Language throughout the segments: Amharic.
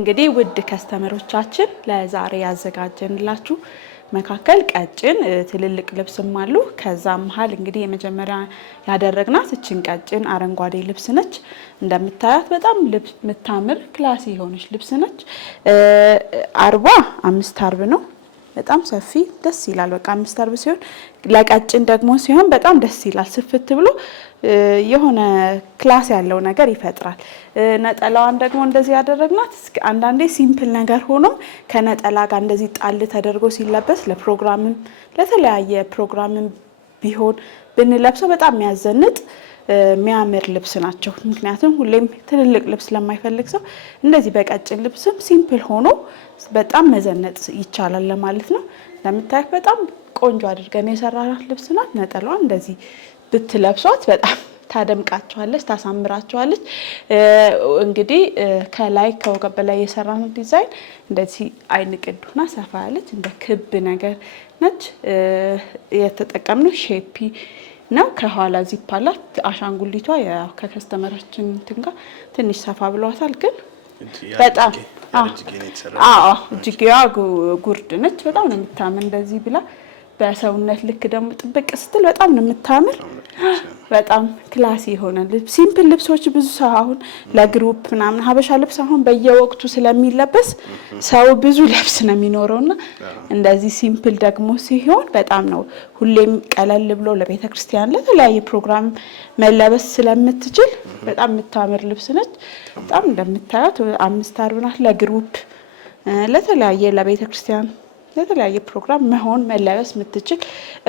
እንግዲህ ውድ ከስተመሮቻችን ለዛሬ ያዘጋጀንላችሁ መካከል ቀጭን ትልልቅ ልብስም አሉ። ከዛ መሃል እንግዲህ የመጀመሪያ ያደረግናት እቺን ቀጭን አረንጓዴ ልብስ ነች። እንደምታያት በጣም ልብስ የምታምር ክላሲ የሆነች ልብስ ነች። አርቧ 5 አርብ ነው። በጣም ሰፊ ደስ ይላል። በቃ 5 አርብ ሲሆን ለቀጭን ደግሞ ሲሆን በጣም ደስ ይላል። ስፍት ብሎ የሆነ ክላስ ያለው ነገር ይፈጥራል። ነጠላዋን ደግሞ እንደዚህ ያደረግናት አንዳንዴ ሲምፕል ነገር ሆኖ ከነጠላ ጋር እንደዚህ ጣል ተደርጎ ሲለበስ ለፕሮግራምም ለተለያየ ፕሮግራምም ቢሆን ብንለብሰው በጣም የሚያዘንጥ የሚያምር ልብስ ናቸው። ምክንያቱም ሁሌም ትልልቅ ልብስ ለማይፈልግ ሰው እንደዚህ በቀጭን ልብስም ሲምፕል ሆኖ በጣም መዘነጥ ይቻላል ለማለት ነው። ለምታዩት በጣም ቆንጆ አድርገን የሰራናት ልብስ ናት። ነጠላዋ እንደዚህ ብትለብሷት በጣም ታደምቃቸዋለች፣ ታሳምራቸዋለች። እንግዲህ ከላይ ከወገብ በላይ የሰራነው ዲዛይን እንደዚህ አይን ቅዱና ሰፋ ያለች እንደ ክብ ነገር ነች። የተጠቀምነው ሼፒ ነው። ከኋላ ዚፕ አላት። አሻንጉሊቷ ከከስተመራችን እንትን ጋር ትንሽ ሰፋ ብሏታል፣ ግን በጣም እጅጌዋ ጉርድ ነች። በጣም ነው የምታምር እንደዚህ ብላ በሰውነት ልክ ደግሞ ጥብቅ ስትል በጣም ነው የምታምር። በጣም ክላሲ የሆነ ልብስ ሲምፕል ልብሶች ብዙ ሰው አሁን ለግሩፕ ምናምን ሀበሻ ልብስ አሁን በየወቅቱ ስለሚለበስ ሰው ብዙ ልብስ ነው የሚኖረውና እንደዚህ ሲምፕል ደግሞ ሲሆን በጣም ነው ሁሌም ቀለል ብሎ ለቤተ ክርስቲያን ለተለያየ ፕሮግራም መለበስ ስለምትችል በጣም የምታምር ልብስ ነች። በጣም እንደምታዩት 5 አርብ ናት። ለግሩፕ ለተለያየ ለቤተ ክርስቲያን ለተለያየ ፕሮግራም መሆን መለበስ የምትችል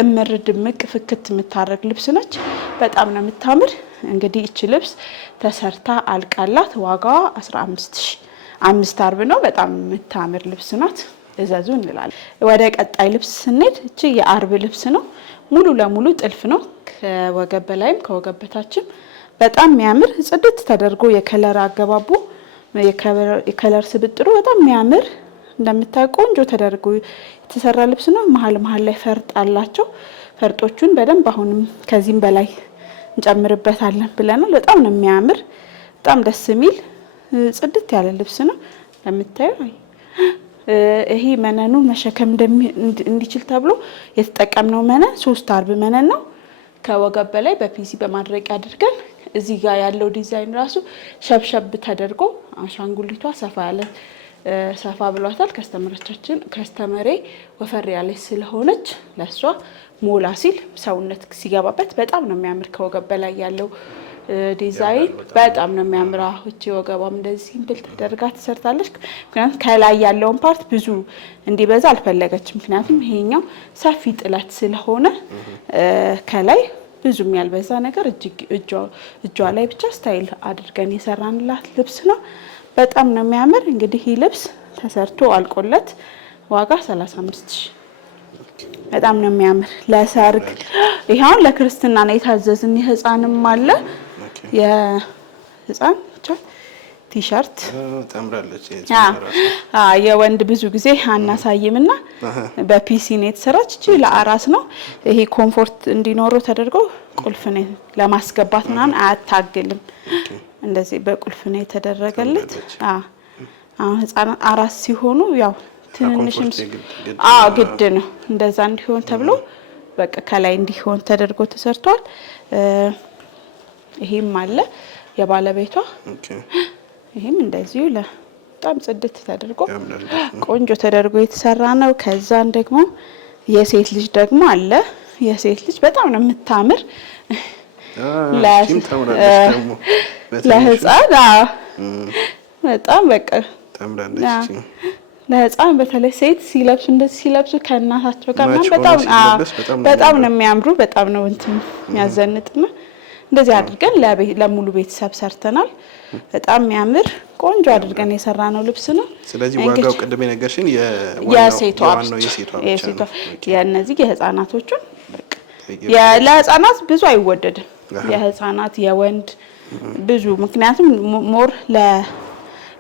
እምር ድምቅ ፍክት የምታረግ ልብስ ነች። በጣም ነው የምታምር። እንግዲህ እቺ ልብስ ተሰርታ አልቃላት ዋጋዋ 15000 5 አርብ ነው። በጣም የምታምር ልብስ ናት። እዘዙ እንላለን። ወደ ቀጣይ ልብስ ስንሄድ እቺ የአርብ ልብስ ነው። ሙሉ ለሙሉ ጥልፍ ነው። ከወገብ በላይም ከወገብ በታችም በጣም የሚያምር ጽድት ተደርጎ የከለር አገባቡ የከለር ስብጥሩ በጣም የሚያምር እንደምታዩ ቆንጆ ተደርጎ የተሰራ ልብስ ነው። መሀል ላይ ፈርጥ አላቸው። ፈርጦቹን በደንብ አሁንም ከዚህም በላይ እንጨምርበታለን ብለናል። በጣም ነው የሚያምር። በጣም ደስ የሚል ጽድት ያለ ልብስ ነው። እንደምታዩ ይሄ መነኑ መሸከም እንዲችል ተብሎ የተጠቀምነው መነን 3 አርብ መነን ነው። ከወገብ በላይ በፒሲ በማድረቅ አድርገን እዚህ ጋር ያለው ዲዛይን ራሱ ሸብሸብ ተደርጎ አሻንጉሊቷ ሰፋ ብሏታል። ከስተመሬ ወፈር ያለች ስለሆነች ለሷ ሞላ ሲል ሰውነት ሲገባበት በጣም ነው የሚያምር። ከወገብ በላይ ያለው ዲዛይን በጣም ነው የሚያምር። እቺ ወገቧም እንደዚህ ሲምፕል ተደርጋ ተሰርታለች። ምክንያቱም ከላይ ያለውን ፓርት ብዙ እንዲበዛ አልፈለገችም። ምክንያቱም ይሄኛው ሰፊ ጥለት ስለሆነ ከላይ ብዙም ያልበዛ ነገር እጇ ላይ ብቻ ስታይል አድርገን የሰራንላት ልብስ ነው። በጣም ነው የሚያምር። እንግዲህ ይህ ልብስ ተሰርቶ አልቆለት ዋጋ 35000 በጣም ነው የሚያምር። ለሰርግ ይሄውን ለክርስትና ነው የታዘዝን። የህፃንም አለ የህፃን ቲሸርት ታምራለች። የወንድ ብዙ ጊዜ አናሳይምና በፒሲ ነው የተሰራች። እቺ ለአራስ ነው። ይሄ ኮምፎርት እንዲኖረው ተደርጎ ቁልፍ ነው ለማስገባት ምናምን አያታግልም። እንደዚህ በቁልፍ ነው የተደረገለት። አሁን ህፃናት አራስ ሲሆኑ ያው ትንንሽም ግድ ነው እንደዛ እንዲሆን ተብሎ በቃ ከላይ እንዲሆን ተደርጎ ተሰርቷል። ይሄም አለ የባለቤቷ። ይሄም እንደዚሁ በጣም ጽድት ተደርጎ ቆንጆ ተደርጎ የተሰራ ነው። ከዛን ደግሞ የሴት ልጅ ደግሞ አለ። የሴት ልጅ በጣም ነው የምታምር ለህፃን በጣም በቃ ለህፃን በተለይ ሴት ሲለብሱ እንደዚህ ሲለብሱ ከእናታቸው ጋር በጣም ነው የሚያምሩ። በጣም ነው እንትን የሚያዘንጥና እንደዚህ አድርገን ለሙሉ ቤተሰብ ሰርተናል። በጣም የሚያምር ቆንጆ አድርገን የሰራነው ልብስ ነው። ስለዚህ ዋጋው ቀደም የነገርሽን የሴቷ የእነዚህ የህፃናቶቹን ለህፃናት ብዙ አይወደድም። የህፃናት የወንድ ብዙ ምክንያቱም ሞር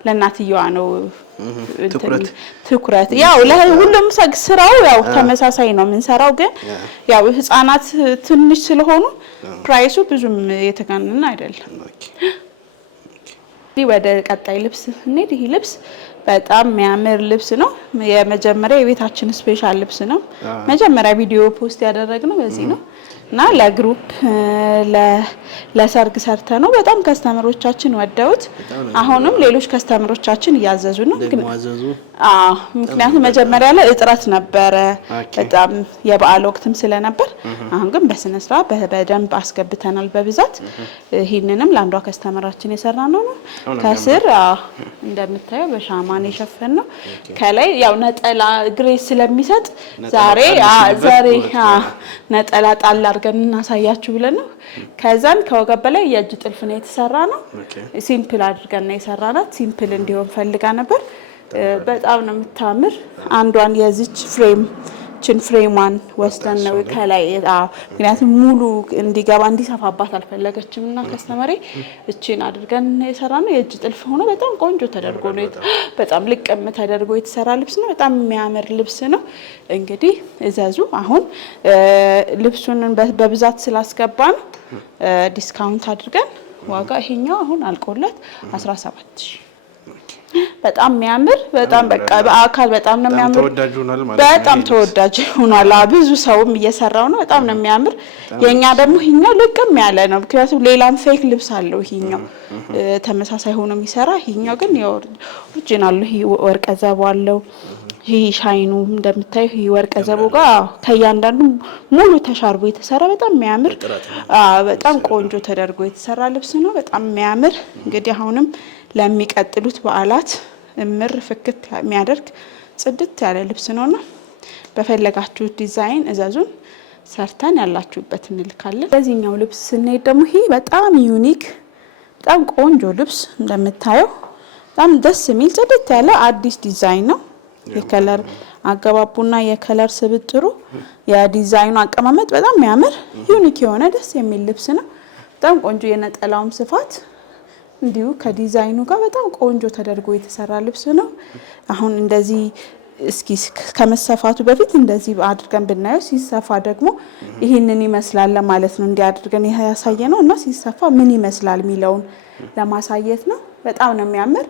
ለእናትየዋ ነው ትኩረት። ያው ለሁሉም ስራው ያው ተመሳሳይ ነው የምንሰራው፣ ግን ያው ህፃናት ትንሽ ስለሆኑ ፕራይሱ ብዙም የተጋነነ አይደለም። ወደ ቀጣይ ልብስ እንሂድ። ይሄ ልብስ በጣም የሚያምር ልብስ ነው። የመጀመሪያ የቤታችን ስፔሻል ልብስ ነው። መጀመሪያ ቪዲዮ ፖስት ያደረግነው በዚህ ነው እና ለግሩፕ ለሰርግ ሰርተ ነው። በጣም ከስተመሮቻችን ወደውት አሁንም ሌሎች ከስተመሮቻችን እያዘዙ ነው። ምክንያቱም መጀመሪያ ላይ እጥረት ነበረ በጣም የበዓል ወቅትም ስለነበር፣ አሁን ግን በስነ ስርዓት በደንብ አስገብተናል በብዛት። ይሄንንም ለአንዷ ከስተመራችን የሰራ ነው። ከስር እንደምታየው በሻማን የሸፈን ነው። ከላይ ያው ነጠላ ግሬስ ስለሚሰጥ ዛሬ ነጠላ ጣል አድርገን እናሳያችሁ ብለን ነው። ከዛን ከወገብ በላይ የእጅ ጥልፍ ነው የተሰራ ነው። ሲምፕል አድርገን ነው የሰራናት። ሲምፕል እንዲሆን ፈልጋ ነበር። በጣም ነው የምታምር። አንዷን የዚች ፍሬሟን ወስደን ነው ከላይ ምክንያቱም ሙሉ እንዲገባ እንዲሰፋባት አልፈለገችም እና ከስተመሬ እቺን አድርገን የሰራ ነው። የእጅ ጥልፍ ሆኖ በጣም ቆንጆ ተደርጎ ነው በጣም ልቅም ተደርጎ የተሰራ ልብስ ነው። በጣም የሚያምር ልብስ ነው። እንግዲህ እዘዙ። አሁን ልብሱን በብዛት ስላስገባን ዲስካውንት አድርገን ዋጋ ይሄኛው አሁን አልቆለት 17000 በጣም የሚያምር በጣም በቃ በአካል በጣም ነው የሚያምር። በጣም ተወዳጅ ሆኗል። ብዙ ሰውም እየሰራው ነው። በጣም ነው የሚያምር። የኛ ደግሞ ይሄኛው ልቅም ያለ ነው። ምክንያቱም ሌላም ፌክ ልብስ አለው ይሄኛው ተመሳሳይ ሆኖ የሚሰራ። ይሄኛው ግን ኦሪጂናል ነው። ይሄ ወርቀ ዘቦ አለው። ይሄ ሻይኑ እንደምታዩ ይሄ ወርቀ ዘቦ ጋር ከያንዳንዱ ሙሉ ተሻርቦ የተሰራ በጣም የሚያምር በጣም ቆንጆ ተደርጎ የተሰራ ልብስ ነው። በጣም የሚያምር እንግዲህ አሁንም ለሚቀጥሉት በዓላት እምር ፍክት የሚያደርግ ጽድት ያለ ልብስ ነውና በፈለጋችሁት ዲዛይን እዘዙን፣ ሰርተን ያላችሁበት እንልካለን። በዚህኛው ልብስ ስንሄድ ደግሞ ይሄ በጣም ዩኒክ በጣም ቆንጆ ልብስ እንደምታየው በጣም ደስ የሚል ጽድት ያለ አዲስ ዲዛይን ነው። የከለር አገባቡና የከለር ስብጥሩ የዲዛይኑ አቀማመጥ በጣም የሚያምር ዩኒክ የሆነ ደስ የሚል ልብስ ነው። በጣም ቆንጆ የነጠላውም ስፋት እንዲሁ ከዲዛይኑ ጋር በጣም ቆንጆ ተደርጎ የተሰራ ልብስ ነው። አሁን እንደዚህ እስኪ ከመሰፋቱ በፊት እንደዚህ አድርገን ብናየው ሲሰፋ ደግሞ ይሄንን ይመስላል ማለት ነው። እንዲያድርገን ያሳየ ነው እና ሲሰፋ ምን ይመስላል የሚለውን ለማሳየት ነው። በጣም ነው የሚያምር።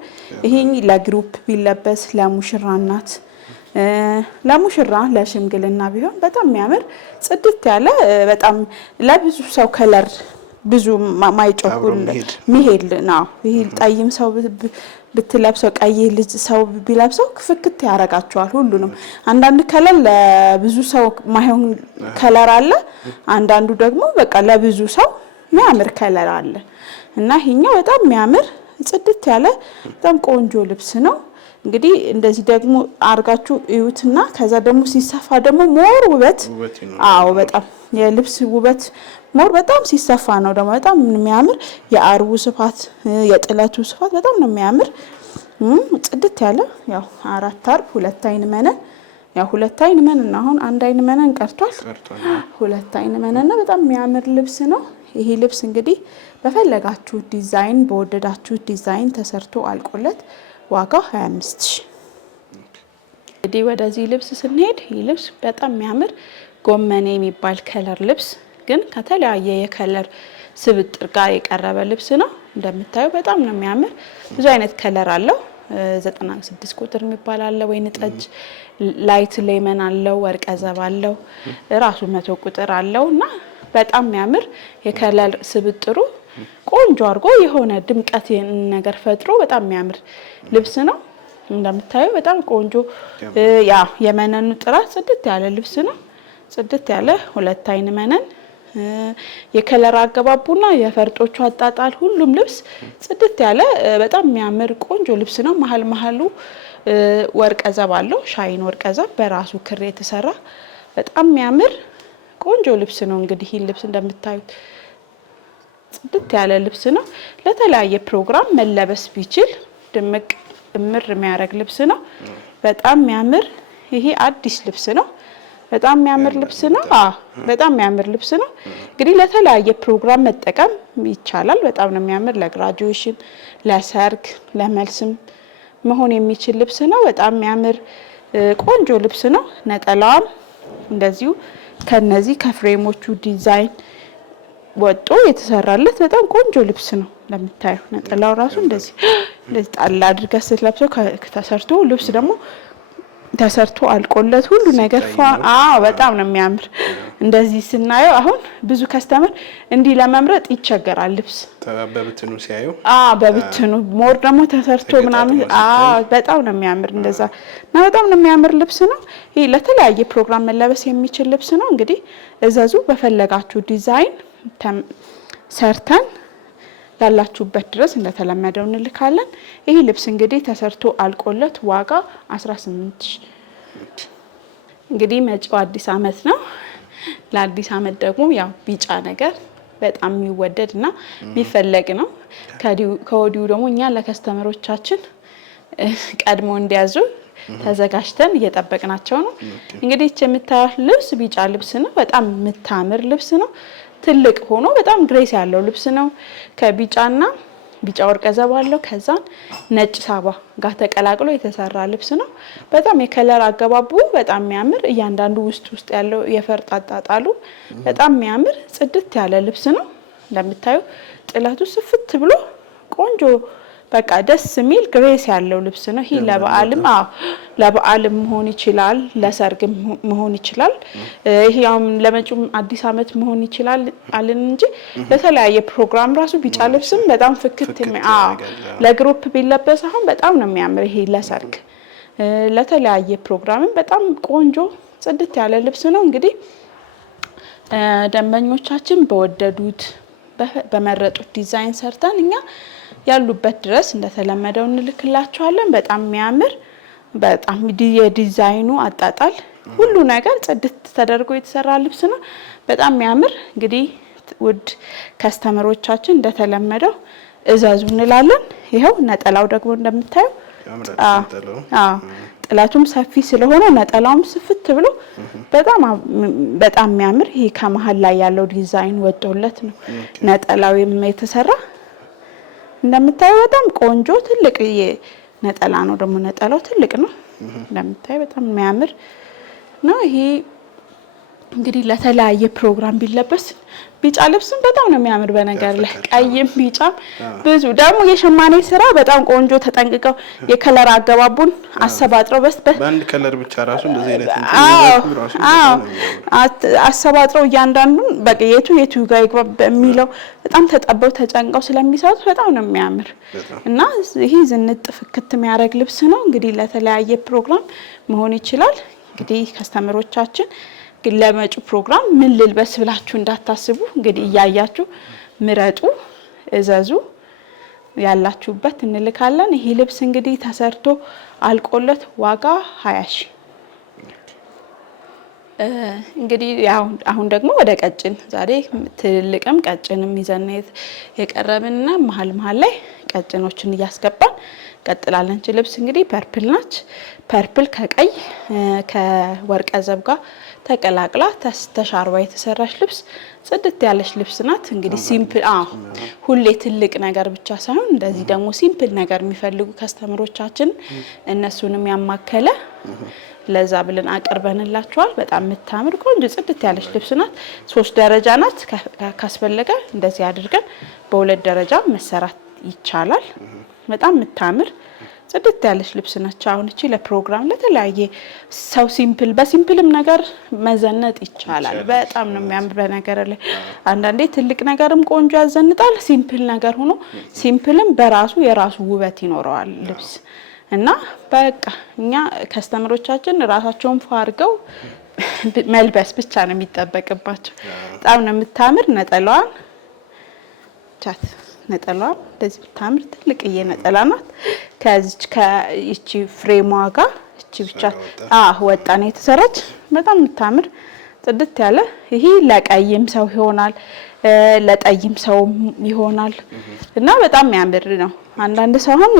ይሄን ለግሩፕ ቢለበስ ለሙሽራ እናት ለሙሽራ ለሽምግልና ቢሆን በጣም የሚያምር ጽድት ያለ በጣም ለብዙ ሰው ከለር ብዙ ማይጮሁን ሚሄድ ነው። ይሄ ጠይም ሰው ብትለብሰው ቀይ ልጅ ሰው ቢለብሰው ፍክት ያረጋቸዋል ሁሉንም። አንዳንድ ከለር ለብዙ ሰው ማይሆን ከለር አለ። አንዳንዱ ደግሞ በቃ ለብዙ ሰው የሚያምር ከለር አለ እና ይሄኛው በጣም የሚያምር ጽድት ያለ በጣም ቆንጆ ልብስ ነው። እንግዲህ እንደዚህ ደግሞ አርጋችሁ እዩትና ከዛ ደግሞ ሲሰፋ ደግሞ ሞር ውበት በጣም የልብስ ውበት ሞር በጣም ሲሰፋ ነው ደግሞ በጣም የሚያምር። የአርቡ ስፋት የጥለቱ ስፋት በጣም ነው የሚያምር። ጽድት ያለ ያው 4 አርብ 2 አይን መነን ያው 2 አይን መነን አሁን 1 አይን መነን ቀርቷል። 2 አይን መነን በጣም የሚያምር ልብስ ነው። ይሄ ልብስ እንግዲህ በፈለጋችሁ ዲዛይን በወደዳችሁ ዲዛይን ተሰርቶ አልቆለት ዋጋው 25000። እንግዲህ ወደዚህ ልብስ ስንሄድ ይሄ ልብስ በጣም የሚያምር ጎመኔ የሚባል ከለር ልብስ ግን ከተለያየ የከለር ስብጥር ጋር የቀረበ ልብስ ነው። እንደምታዩ በጣም ነው የሚያምር። ብዙ አይነት ከለር አለው። 96 ቁጥር የሚባል አለ፣ ወይን ጠጅ፣ ላይት ሌመን አለው፣ ወርቀ ዘብ አለው፣ ራሱ 100 ቁጥር አለው እና በጣም የሚያምር የከለር ስብጥሩ ቆንጆ አድርጎ የሆነ ድምቀት ነገር ፈጥሮ በጣም የሚያምር ልብስ ነው። እንደምታዩ በጣም ቆንጆ የመነኑ ጥራት ጽድት ያለ ልብስ ነው። ጽድት ያለ 2 አይን መነን የከለር አገባቡና የፈርጦቹ አጣጣል ሁሉም ልብስ ጽድት ያለ በጣም የሚያምር ቆንጆ ልብስ ነው። መሀሉ ወርቀ ዘብ አለው። ሻይን ወርቀ ዘብ በራሱ ክር የተሰራ በጣም የሚያምር ቆንጆ ልብስ ነው። እንግዲህ ይህን ልብስ እንደምታዩት ጽድት ያለ ልብስ ነው። ለተለያየ ፕሮግራም መለበስ ቢችል ድምቅ እምር የሚያደርግ ልብስ ነው። በጣም የሚያምር ይሄ አዲስ ልብስ ነው። በጣም የሚያምር ልብስ ነው። በጣም የሚያምር ልብስ ነው። እንግዲህ ለተለያየ ፕሮግራም መጠቀም ይቻላል። በጣም ነው የሚያምር። ለግራጁዌሽን፣ ለሰርግ፣ ለመልስም መሆን የሚችል ልብስ ነው። በጣም የሚያምር ቆንጆ ልብስ ነው። ነጠላዋም እንደዚሁ ከነዚህ ከፍሬሞቹ ዲዛይን ወጦ የተሰራለት በጣም ቆንጆ ልብስ ነው። ለምታዩ ነጠላው ራሱ እንደዚህ ጣል አድርገህ ስትለብሰው ከተሰርቶ ልብስ ደግሞ ተሰርቶ አልቆለት ሁሉ ነገር በጣም ነው የሚያምር። እንደዚህ ስናየው አሁን ብዙ ከስተመር እንዲህ ለመምረጥ ይቸገራል። ልብስ በብትኑ ሲያዩ በብትኑ ሞር ደግሞ ተሰርቶ ምናምን በጣም ነው የሚያምር እንደዛ እና በጣም ነው የሚያምር ልብስ ነው። ይሄ ለተለያየ ፕሮግራም መለበስ የሚችል ልብስ ነው። እንግዲህ እዘዙ፣ በፈለጋችሁ ዲዛይን ሰርተን ያላችሁበት ድረስ እንደተለመደው እንልካለን። ይሄ ልብስ እንግዲህ ተሰርቶ አልቆለት ዋጋ 18,000። እንግዲህ መጪው አዲስ አመት ነው። ለአዲስ አመት ደግሞ ያው ቢጫ ነገር በጣም የሚወደድና የሚፈለግ ነው። ከወዲሁ ደግሞ እኛ ለከስተመሮቻችን ቀድሞ እንዲያዙ ተዘጋጅተን እየጠበቅናቸው ነው። እንግዲህ እቺ የምታዩት ልብስ ቢጫ ልብስ ነው። በጣም የምታምር ልብስ ነው። ትልቅ ሆኖ በጣም ግሬስ ያለው ልብስ ነው። ከቢጫና ቢጫ ወርቀ ዘብ አለው። ከዛን ነጭ ሳባ ጋር ተቀላቅሎ የተሰራ ልብስ ነው። በጣም የከለር አገባቡ በጣም የሚያምር፣ እያንዳንዱ ውስጥ ያለው የፈርጥ አጣጣሉ በጣም የሚያምር ጽድት ያለ ልብስ ነው። እንደምታዩ ጥለቱ ስፍት ብሎ ቆንጆ በቃ ደስ የሚል ግሬስ ያለው ልብስ ነው። ይሄ ለበዓልም መሆን ይችላል፣ ለሰርግም መሆን ይችላል። ይሄ አሁን ለመጪው አዲስ አመት መሆን ይችላል አልን እንጂ ለተለያየ ፕሮግራም ራሱ ቢጫ ልብስም በጣም ፍክት ለግሩፕ ቢለበስ አሁን በጣም ነው የሚያምር። ይሄ ለሰርግ ለተለያየ ፕሮግራምም በጣም ቆንጆ ጽድት ያለ ልብስ ነው። እንግዲህ ደንበኞቻችን በወደዱት በመረጡት ዲዛይን ሰርተን እኛ ያሉበት ድረስ እንደተለመደው እንልክላችኋለን። በጣም የሚያምር በጣም የዲዛይኑ አጣጣል ሁሉ ነገር ጽድት ተደርጎ የተሰራ ልብስ ነው። በጣም የሚያምር እንግዲህ ውድ ከስተመሮቻችን እንደተለመደው እዘዙ እንላለን። ይሄው ነጠላው ደግሞ እንደምታዩ ጥለቱም ሰፊ ስለሆነ ነጠላውም ስፍት ብሎ በጣም የሚያምር ይሄ ከመሃል ላይ ያለው ዲዛይን ወጥቶለት ነው ነጠላው የተሰራ። እንደምታዩ በጣም ቆንጆ ትልቅ ነጠላ ነው። ደግሞ ነጠላው ትልቅ ነው። እንደምታዩ በጣም የሚያምር ነው። ይሄ እንግዲህ ለተለያየ ፕሮግራም ቢለበስ ቢጫ ልብስም በጣም ነው የሚያምር። በነገር ላይ ቀይም ቢጫም ብዙ ደግሞ የሸማኔ ስራ በጣም ቆንጆ ተጠንቅቀው የከለር አገባቡን አሰባጥረው በአንድ ከለር ብቻ ራሱ እንደዚህ አይነት አሰባጥረው እያንዳንዱን በቃ የቱ ጋር ይግባ በሚለው በጣም ተጠበው ተጨንቀው ስለሚሰሩት በጣም ነው የሚያምር እና ይሄ ዝንጥ ፍክት የሚያደርግ ልብስ ነው። እንግዲህ ለተለያየ ፕሮግራም መሆን ይችላል። እንግዲህ ከስተመሮቻችን ግን ለመጪው ፕሮግራም ምን ልልበስ ብላችሁ እንዳታስቡ። እንግዲህ እያያችሁ ምረጡ፣ እዘዙ፣ ያላችሁበት እንልካለን። ይሄ ልብስ እንግዲህ ተሰርቶ አልቆለት ዋጋ 20,000። እንግዲህ አሁን ደግሞ ወደ ቀጭን ዛሬ ትልቅም ቀጭንም ይዘን የቀረብንና መሀል ላይ ቀጭኖችን እያስገባን ቀጥላለን። እቺ ልብስ እንግዲህ ፐርፕል ናች። ፐርፕል ከቀይ ከወርቀ ዘብ ጋር ተቀላቅላ ተሻርባ የተሰራች ልብስ ጽድት ያለች ልብስ ናት። እንግዲህ ሲምፕል ሁሌ ትልቅ ነገር ብቻ ሳይሆን እንደዚህ ደግሞ ሲምፕል ነገር የሚፈልጉ ከስተመሮቻችን እነሱንም ያማከለ ለዛ ብለን አቀርበንላችኋል። በጣም የምታምር ቆንጆ ጽድት ያለች ልብስ ናት። 3 ደረጃ ናት። ካስፈለገ እንደዚህ አድርገን በ2 ደረጃ መሰራት ይቻላል። በጣም የምታምር ጽድት ያለች ልብስ ነች። አሁን እቺ ለፕሮግራም ለተለያየ ሰው በሲምፕልም ነገር መዘነጥ ይቻላል። በጣም ነው የሚያምር። በነገር ላይ አንዳንዴ ትልቅ ነገርም ቆንጆ ያዘንጣል። ሲምፕል ነገር ሆኖ ሲምፕልም በራሱ የራሱ ውበት ይኖረዋል ልብስ እና በቃ እኛ ከስተመሮቻችን ራሳቸውን ፋርገው መልበስ ብቻ ነው የሚጠበቅባቸው። በጣም ነው የምታምር። ነጠላዋን እንደዚህ ብታምር ትልቅዬ ነጠላ ናት። ከዚች ፍሬሟ ጋር እቺ ብቻ ወጣ ነው የተሰራች። በጣም የምታምር ጽድት ያለ ይሄ ለቀይም ሰው ይሆናል፣ ለጠይም ሰው ይሆናል እና በጣም የሚያምር ነው። አንዳንድ ሰው አሁን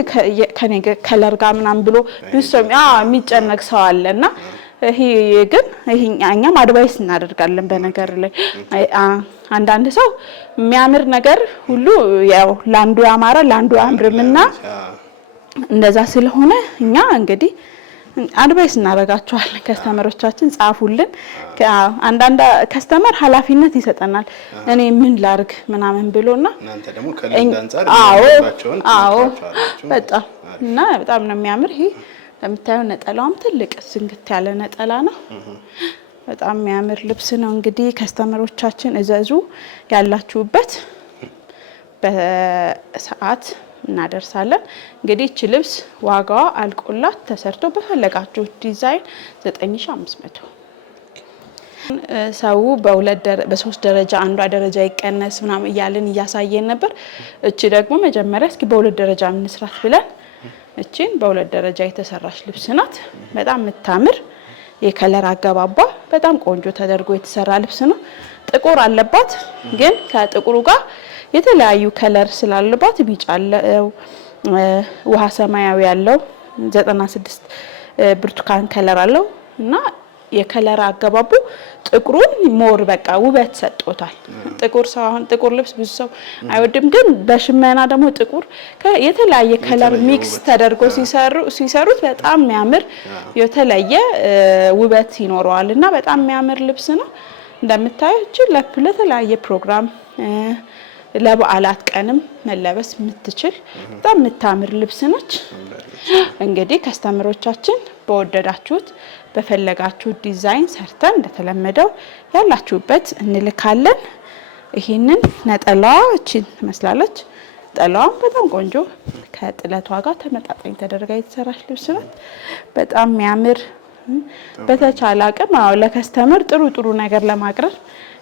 ከኔ ከለር ጋር ምናምን ብሎ ብዙ ሰው የሚጨነቅ ሰው አለና ይሄ ግን እኛም አድቫይስ እናደርጋለን። በነገር ላይ አንዳንድ ሰው የሚያምር ነገር ሁሉ ያው ላንዱ ያማረ ላንዱ አያምርምና እንደዛ ስለሆነ እኛ እንግዲህ አድቫይስ እናደርጋቸዋለን። ከስተመሮቻችን ጻፉልን። አንዳንድ ከስተመር ኃላፊነት ይሰጠናል እኔ ምን ላርግ ምናምን ብሎና እናንተ ደግሞ ከልምድ አንፃር ያለባቸውን በጣም እና በጣም ነው የሚያምር። ይሄ ለምታዩ ነጠላውም ትልቅ ዝንግት ያለ ነጠላ ነው። በጣም የሚያምር ልብስ ነው። እንግዲህ ከስተመሮቻችን እዘዙ፣ ያላችሁበት በሰዓት እናደርሳለን። እንግዲህ እቺ ልብስ ዋጋዋ አልቆላት ተሰርቶ በፈለጋችሁ ዲዛይን 9500። ሰው በሶስት ደረጃ አንዷ ደረጃ ይቀነስ ምናምን እያልን እያሳየን ነበር። እቺ ደግሞ መጀመሪያ እስኪ በሁለት ደረጃ እንስራት ብለን እቺን በሁለት ደረጃ የተሰራች ልብስ ናት። በጣም የምታምር የከለር አገባባ በጣም ቆንጆ ተደርጎ የተሰራ ልብስ ነው። ጥቁር አለባት ግን ከጥቁሩ ጋር የተለያዩ ከለር ስላለባት ቢጫ አለው፣ ውሃ ሰማያዊ ያለው፣ 96 ብርቱካን ከለር አለው እና የከለር አገባቡ ጥቁሩን ሞር በቃ ውበት ሰጥቶታል። ጥቁር ሰው አሁን ጥቁር ልብስ ብዙ ሰው አይወድም፣ ግን በሽመና ደግሞ ጥቁር የተለያየ ከለር ሚክስ ተደርጎ ሲሰሩት በጣም የሚያምር የተለየ ውበት ይኖረዋል እና በጣም የሚያምር ልብስ ነው። እንደምታዩት ለተለያየ ፕሮግራም ለበዓላት ቀንም መለበስ የምትችል በጣም የምታምር ልብስ ነች። እንግዲህ ከስተመሮቻችን በወደዳችሁት በፈለጋችሁት ዲዛይን ሰርተን እንደተለመደው ያላችሁበት እንልካለን። ይሄንን ነጠላዋ እቺን ትመስላለች። ነጠላዋም በጣም ቆንጆ ከጥለቷ ጋር ተመጣጣኝ ተደርጋ የተሰራች ልብስ ናት። በጣም የሚያምር በተቻለ አቅም ለከስተመር ጥሩ ነገር ለማቅረብ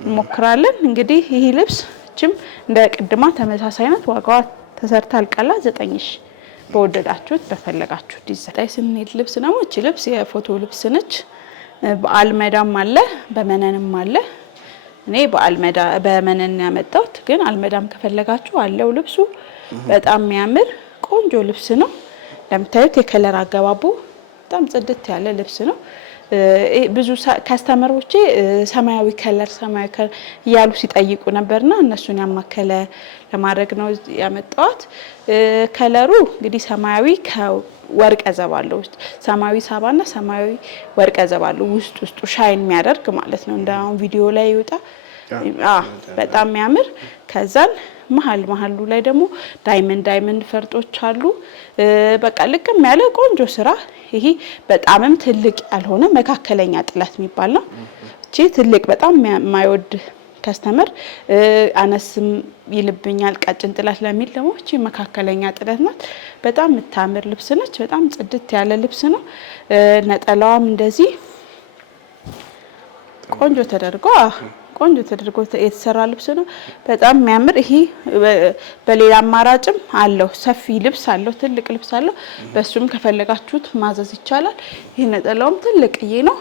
እንሞክራለን። እንግዲህ ይሄ ልብስ እቺም እንደ ቅድማ ተመሳሳይ ናት። ዋጋዋ ተሰርታ አልቃላ 9000 በወደዳችሁት በፈለጋችሁት ዲዛይን ስንሄድ ልብስ ነው። እቺ ልብስ የፎቶ ልብስ ነች። በአልመዳም አለ በመነንም አለ። እኔ በመነን ያመጣሁት ግን አልመዳም ከፈለጋችሁ አለው ልብሱ። በጣም የሚያምር ቆንጆ ልብስ ነው። ለምታዩት የከለር አገባቡ በጣም ጽድት ያለ ልብስ ነው። ብዙ ከስተመሮቼ ሰማያዊ ከለር እያሉ ሲጠይቁ ነበርና እነሱን ያማከለ ለማድረግ ነው ያመጣሁት። ከለሩ እንግዲህ ሰማያዊ ከወርቀ ዘብ አለው ውስጥ ሰማያዊ ሳባና ሰማያዊ ወርቀ ዘብ አለው ውስጡ ሻይን የሚያደርግ ማለት ነው። እንደው ቪዲዮ ላይ ይወጣ በጣም የሚያምር ከዛን መሀሉ ላይ ደግሞ ዳይመንድ ፈርጦች አሉ። በቃ ልቅም ያለ ቆንጆ ስራ። ይሄ በጣምም ትልቅ ያልሆነ መካከለኛ ጥለት የሚባል ነው። እቺ ትልቅ በጣም የማይወድ ከስተመር አነስም ይልብኛል ቀጭን ጥለት ለሚል ደግሞ እቺ መካከለኛ ጥለት ናት። በጣም የምታምር ልብስ ነች። በጣም ጽድት ያለ ልብስ ነው። ነጠላዋም እንደዚህ ቆንጆ ተደርጎ የተሰራ ልብስ ነው። በጣም የሚያምር ይሄ በሌላ አማራጭም አለው። ሰፊ ልብስ አለው፣ ትልቅ ልብስ አለው። በሱም ከፈለጋችሁት ማዘዝ ይቻላል። ይሄ ነጠላውም ትልቅዬ ነው።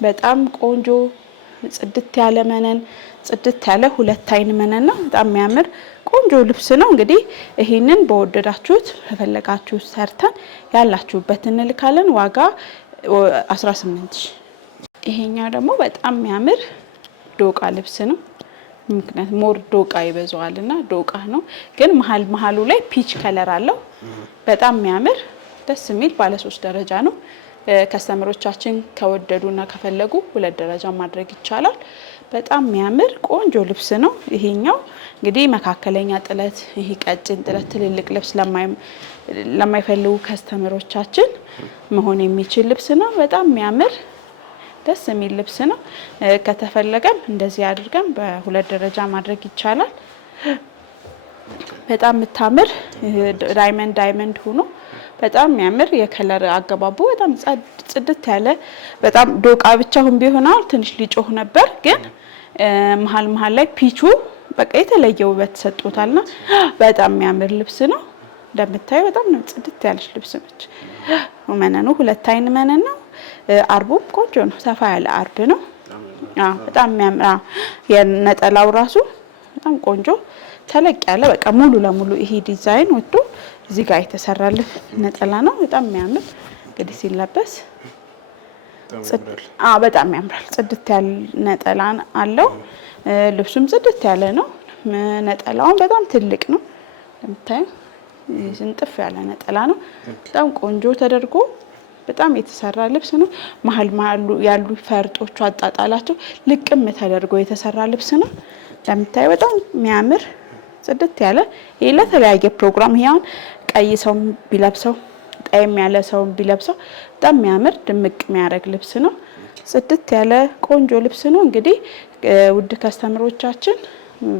በጣም ቆንጆ ጽድት ያለ መነን፣ ጽድት ያለ ሁለት አይን መነን ነው። በጣም የሚያምር ቆንጆ ልብስ ነው። እንግዲህ ይሄንን በወደዳችሁት ከፈለጋችሁት ሰርተን ያላችሁበት እንልካለን። ዋጋ 18000። ይሄኛው ደግሞ በጣም የሚያምር ዶቃ ልብስ ነው። ምክንያቱም ሞር ዶቃ ይበዛዋልና ዶቃ ነው፣ ግን መሀሉ ላይ ፒች ከለር አለው። በጣም የሚያምር ደስ የሚል ባለ 3 ደረጃ ነው። ከስተመሮቻችን ከወደዱና ከፈለጉ 2 ደረጃ ማድረግ ይቻላል። በጣም የሚያምር ቆንጆ ልብስ ነው። ይሄኛው እንግዲህ መካከለኛ ጥለት፣ ይሄ ቀጭን ጥለት ትልልቅ ልብስ ለማይፈልጉ ከስተመሮቻችን መሆን የሚችል ልብስ ነው። በጣም የሚያምር ደስ የሚል ልብስ ነው። ከተፈለገም እንደዚህ አድርገን በ2 ደረጃ ማድረግ ይቻላል። በጣም የምታምር ዳይመንድ ሆኖ በጣም የሚያምር የከለር አገባቡ በጣም ጽድት ያለ በጣም ዶቃ ብቻውን ቢሆናል ትንሽ ሊጮህ ነበር፣ ግን መሀል ላይ ፒቹ በቃ የተለየ ውበት ሰጥቶታልና በጣም የሚያምር ልብስ ነው። እንደምታዩ በጣም ነው ጽድት ያለች ልብስ ነች። መነኑ 2 አይን መነን ነው። አርቡም ቆንጆ ነው፣ ሰፋ ያለ አርብ ነው። በጣም የሚያምር የነጠላው ራሱ በጣም ቆንጆ ተለቅ ያለ በቃ ሙሉ ለሙሉ ይሄ ዲዛይን ወጥቶ እዚህ ጋር የተሰራልህ ነጠላ ነው። በጣም የሚያምር እንግዲህ ሲለበስ በጣም ያምራል። ጽድት ያለ ነጠላ አለው። ልብሱም ጽድት ያለ ነው። ነጠላውን በጣም ትልቅ ነው። እንደምታዩ ስንጥፍ ያለ ነጠላ ነው። በጣም ቆንጆ ተደርጎ በጣም የተሰራ ልብስ ነው። መሀል ያሉ ፈርጦቹ አጣጣላቸው ልቅም ተደርጎ የተሰራ ልብስ ነው። እንደምታዩ በጣም የሚያምር ጽድት ያለ ይሄ ለተለያየ ፕሮግራም ይሄን ቀይ ሰው ቢለብሰው ጠይም ያለ ሰው ቢለብሰው በጣም የሚያምር ድምቅ የሚያደርግ ልብስ ነው። ጽድት ያለ ቆንጆ ልብስ ነው። እንግዲህ ውድ ከስተምሮቻችን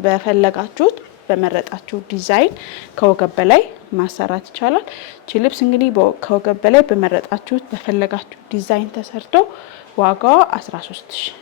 በፈለጋችሁት በመረጣችሁ ዲዛይን ከወገብ በላይ ማሰራት ይቻላል። እቺ ልብስ እንግዲህ ከወገብ በላይ በመረጣችሁት በፈለጋችሁ ዲዛይን ተሰርቶ ዋጋዋ 13000